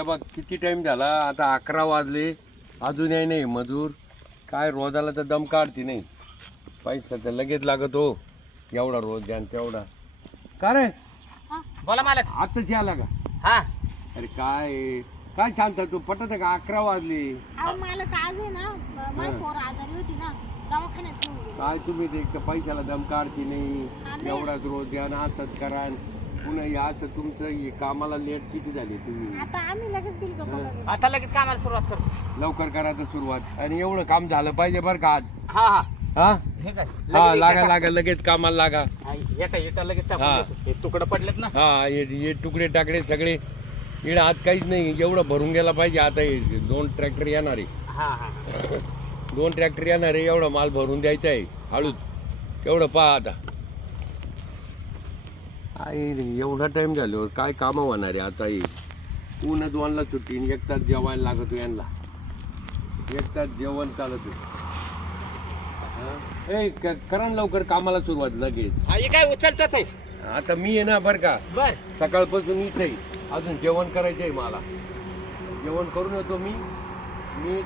हे बघ किती टाइम झाला आता 11 वाजले अजूनही नाही मजूर काय रोजाला तर दम काढती नाही पैसा तर लगेच लागत हो एवढा रोज द्या तेवढा का रे बोला मालक. आताच आला का हा अरे काय काय शांत तू पटत का 11 वाजले अहो मालक आज आहे ना माझी पोर आजारी होती ना दवाखान्यात घेऊन गेली. काय तुम्ही ते एक तर पैशाला दम काढती नाही एवढाच रोज द्या ना असंच करा पुन्हा याच तुमचं हे कामाला लेट किती झाली तुम्ही आता आम्ही लगेच बिल करतो. आता लगेच कामाला सुरुवात करतो. लवकर करायचं सुरुवात आणि एवढं काम झालं पाहिजे बरं का आज हा हा हा ठीक आहे. हा लगेच लागा इटा लागा लगेच कामाला लागा टाक. एका इटा लगेच टाकून हा. देतो. हे तुकडं पडलेत ना. हा हे तुकडे टाकडे सगळे इकडे आज काहीच नाही एवढं भरून गेला पाहिजे आता हे 2 ट्रॅक्टर येणार आहे हा हा 2 ट्रॅक्टर येणार आहे एवढा माल भरून द्यायचा आहे हळूच तेवढं पहा आता एवढा टाइम झाल्यावर काय कामं होणार आहे आता हे ऊन 2ला सुट्टी आणि 1 तास जेवायला लागतो यांना 1 तास जेवण चालत करा ना लवकर कामाला सुरुवात लगेच हा हे काय उचलतच आहे. आता मी आहे ना बरं का बर सकाळपासून इथे अजून जेवण करायचं आहे मला जेवण करून येतो मी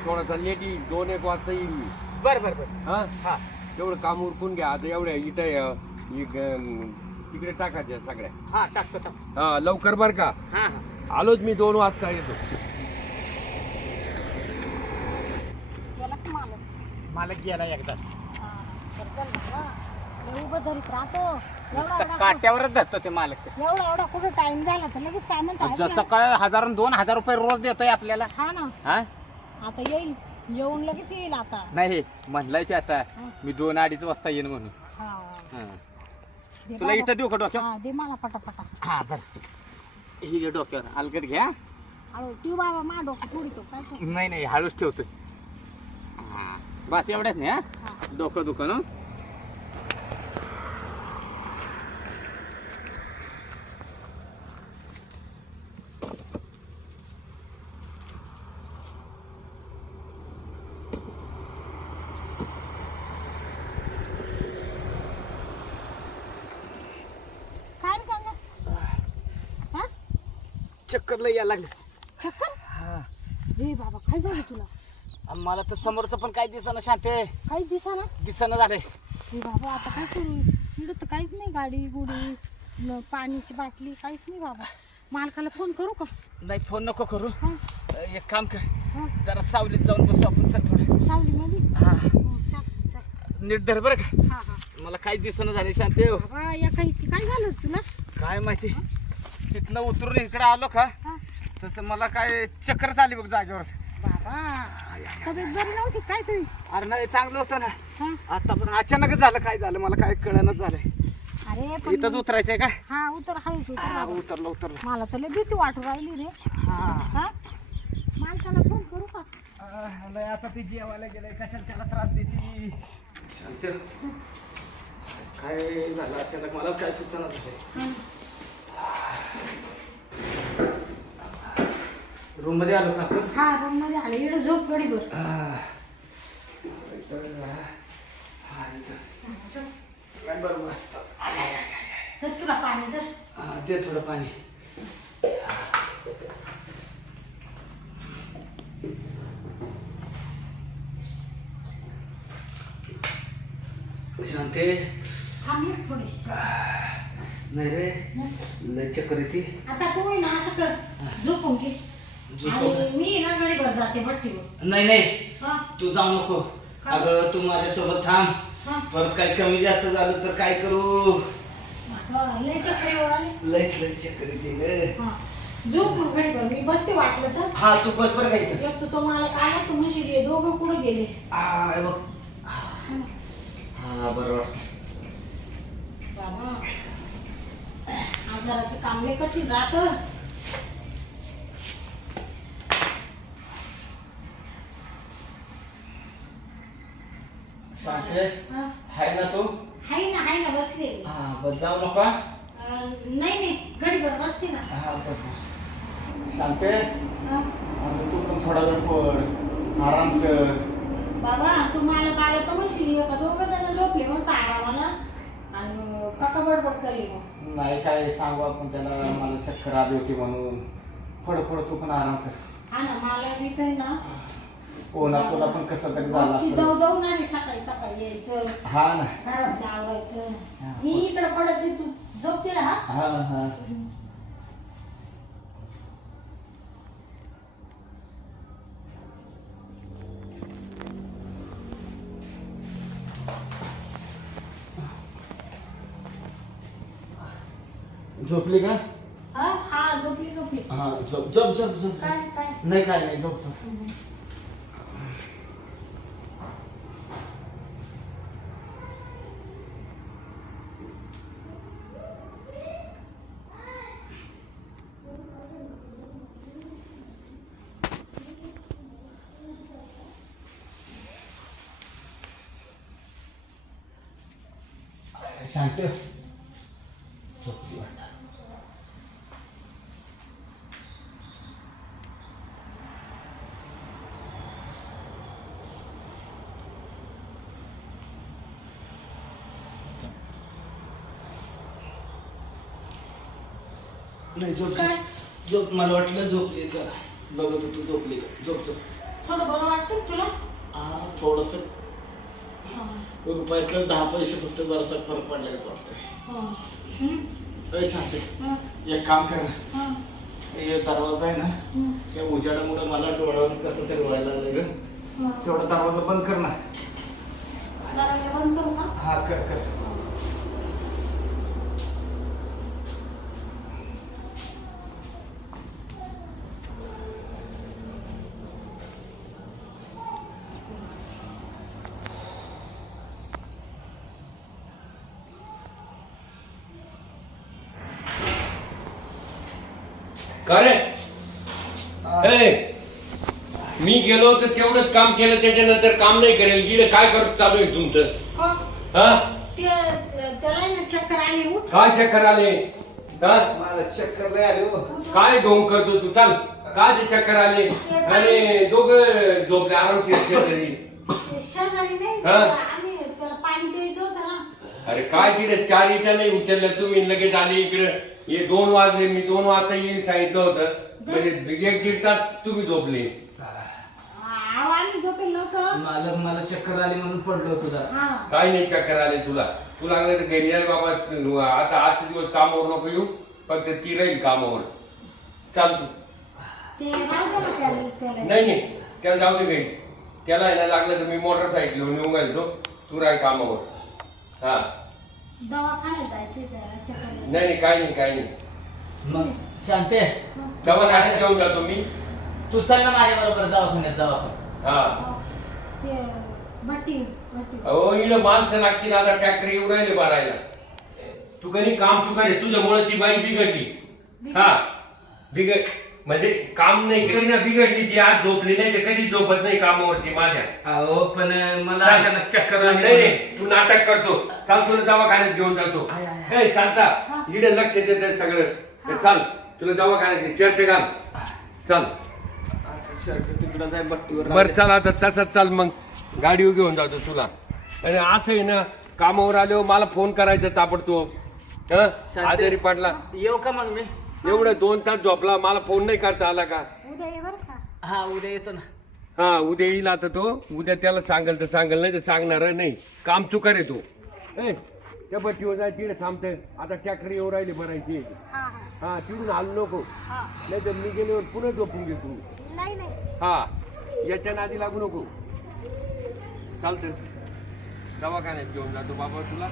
थोडासा लेट येईल 2-1 वाजता येईल मी बर बर बर हा हा तेवढं काम उरकून घ्या आता एवढ्या इथं तिकडे टाकायच्या सगळ्या हा टाकतो टाकतो. हा लवकर बरं का हा हा आलोच मी 2 वाजता येतो गेला की मालक मालक गेला एकदा. हा तर चल बाबा लय उभं धरीत राहतो नुसतं काट्यावरच धरतो ते मालक. एवढा कुठं टाइम झाला तर लगेच काय म्हणतात जसं काय 1000-2000 रुपये रोज देतोय आपल्याला. हा ना हा आता येईल येऊन लगेच येईल आता. नाही म्हणलाय की आता मी 2-2:30 वाजता येईन म्हणून. हा हा. दे तुला बाबा. इथं देऊ का डोक्यावर? हा दे मला पटापटा. हा बर ही घे डोक्यावर अलगद घ्या. अहो ती बाबा मा डोकं फोडतो काय करतो? नाही नाही हळूच ठेवतोय. हा बस एवढ्याच नाही. हा हा डोकं दुखन हं. काय रे गंगा? हा चक्कर लय यायला लागलं. चक्कर? हा ए बाबा काय झालं तुला? आणि मला तर समोरचं पण काय दिसना शांते काहीच दिसा ना. दिसना झालंय. ए बाबा आता काय करू इकडं तर काहीच नाही गाडी गुडी पाण्याची बाटली काहीच नाही बाबा. मालकाला फोन करू का? नाही फोन नको करू. हा एक काम कर हा जरा सावलीत जाऊन बसू आपण चल थोडं. सावलीमध्ये हा चल चल. नीट धर बरं का. हा हा मला काही दिसना झाले शांते. बाबा या काही काय झालं तुला? काय माहिती तिथनं उतरून इकडे आलो का हा तसं मला काय चक्कर झाली बघ जागेवर. बाबा तब्येत बरी नव्हती काय तुझी? अरे नाही चांगलं होतं ना. हा आता पण अचानकच झालं काय झालं मला काय कळणच झालंय. अरे पण इथंच उतरायचंय का? हा उतर हळूच उतर हा बाबा. उतरलं उतरलं. मला तर लय भीती वाटू राहिली रे. हा हा मालकाला फोन करू का? नाही आता ती जेवायला गेलाय कशाला त्याला त्रास देते. शांत काय झालं अचानक मलाच काय सुचना झालंय. रूम मध्ये आलो का आपण? हा रूम मध्ये आले इकडे झोप गडीवर. बरं मस्त. तर तुला पाणी तर दे थोडं पाणी. शांते थांबली थोडीशी. नाही रे लय चक्कर येते. आता तू आहे ना असं कर झोपून घे आणि मी ना गडीवर जाते भट्टीवर. नाही नाही हा तू जाऊ नको. अगं तू माझ्यासोबत थांब. हा परत काही कमी जास्त झालं तर काय करू. बाबा, लय चक्कर येऊ राहिली. लयच लय चक्कर येते ग. हा झोप मग गडीवर मी बसते वाटलं तर. हा तू बस बरं काय इथंच. एक तर तो मला आला तू म्हणशील दोघं कुठं गेले. हे बघ. हा बरं वाटतं. बाबा आजाराचं काम लय कठीण राहतं. शांते हा हाय ना तू? हाय ना बसले. हा बस जाऊ नका. नाही गडीवर बसते ना. हा बस बस. शांते हा. अगं तू पण थोडा वेळ पड आराम कर. बाबा तुम्हाला काय तर म्हणशील का दोघं जण झोपले मस्त आरामाला आणि पक्का बडबड करेल मग. नाही काय सांगू आपण त्याला मला चक्कर आली होती म्हणून. फड तू पण आराम कर. हा ना मला बी तर ना ओला तुला पण कसं तरी झालं रोजची असतं. दवदव ना रे, सकाळी सकाळी यायचं हा ना. घरात आवरायचं. मी इकडे पडते तू झोपते ना. हा हा. झोपली का? हा हा झोपली. हा झोप. काय काय नाही काय नाही झोप. शांत झोपली वाटतं. नाही झोप काय? झोप. मला वाटलं झोपली का बघत तू झोपली का. झोप. थोडं बरं वाटतं का तुला? हा थोडस हा. रुपयातलं 10 पैसे फक्त जरासा फरक पडलेला वाटतंय. हा. अय शांती हा. एक काम कर ना. हा. हे दरवाजा आहे ना त्या उजाडामुळे मला डोळ्यावर कसं तरी व्हायला लागलं ग. हा. तेवढा दरवाजा बंद कर ना. दरवाजा बंद करू का? हा कर. का रे ए, मी गेलो तर तेवढंच काम केलं, त्याच्यानंतर काम नाही करेल. इकडे काय करत चालू आहे तुमचं? हो. हा त्याला आहे ना चक्कर आली. उठ. काय चक्कर आले? हा? मला चक्कर लय आली हो. काय ढोंग करतो तू? चाल. काय ते चक्कर आले? आणि दोघं झोपले आरामशीर शेजारी. शेजारी नाही. हा? आम्ही त्याला पाणी प्यायचं होतं ना. अरे काय तिथे 4 इटा नाही उचलल्या तुम्ही, लगेच आले इकडे. हे 2 वाजले, मी 2 वाजता येईल सांगितलं होतं. म्हणजे 1-1.5 तास तुम्ही झोपले. आम्ही झोपेल नव्हतं. मला चक्कर आली म्हणून पडलो होतो जरा. हा. काय नाही चक्कर आले तुला? तू लागलं तर घरी आहे बाबा. आता आजचे दिवस कामावर नको येऊ, फक्त ती राहील कामावर. चाल तू. ते राहतं ना त्याला. नाही त्याला जाऊ दे घरी. त्याला यायला लागलं तर मी मोटरसायकल निघून घालतो. तू राही कामावर. हा दवाखान्यात जायचंय त्याला चक्कर. नाही काय नाही. मग शांते दवाखान्यात घेऊन जातो मी. तू चल ना माझ्या बरोबर दवाखान्यात जाऊ आपण. हा ते भट्टी. अहो इकडं माणसं लागतील. आता ट्रॅक्टर येऊ राहिले भरायला. तू कधी काम चुका रे, तुझ्यामुळे ती बाई बिघडली. हा म्हणजे काम नाही केलं ना, बिघडली ती. आज झोपली नाही तर कधी झोपत नाही कामावरती माझ्या. अहो पण मला चाल. अचानक चक्कर आली. नाही तू नाटक करतो. चाल तुला दवाखान्यात घेऊन जातो. हे चालता इकडे लक्ष देते सगळं. चाल तुला दवाखान्यात चर्च घाल. चाल शर्ट तिकडं जाय बट्टीवर. बर चाल. आता तसंच चाल. मग गाडीवर घेऊन जातो तुला. आणि असं आहे ना, कामावर आल्यावर मला फोन करायचा ताबडतोब. आजारी पडला येऊ का मग मी? एवढं 2 तास झोपला, मला फोन नाही करता आला का? उद्या ये बरं का. हा उद्या येतो ना. हा उद्या येईल. आता तो उद्या त्याला सांगेल तर सांगेल, नाही तर सांगणार नाही. काम चुका रे तू. त्या बट्टीवर जाय, तिकडे थांबते. आता ट्रॅक्टर येऊ राहिली भरायची. हा. हा तिकडून आलो नको, हा. नाही तर मी गेल्यावर पुन्हा झोपून घे तू. नाही. हा याच्या नादी लागू नको. चालतं दवाखान्यात घेऊन जातो बाबा तुला.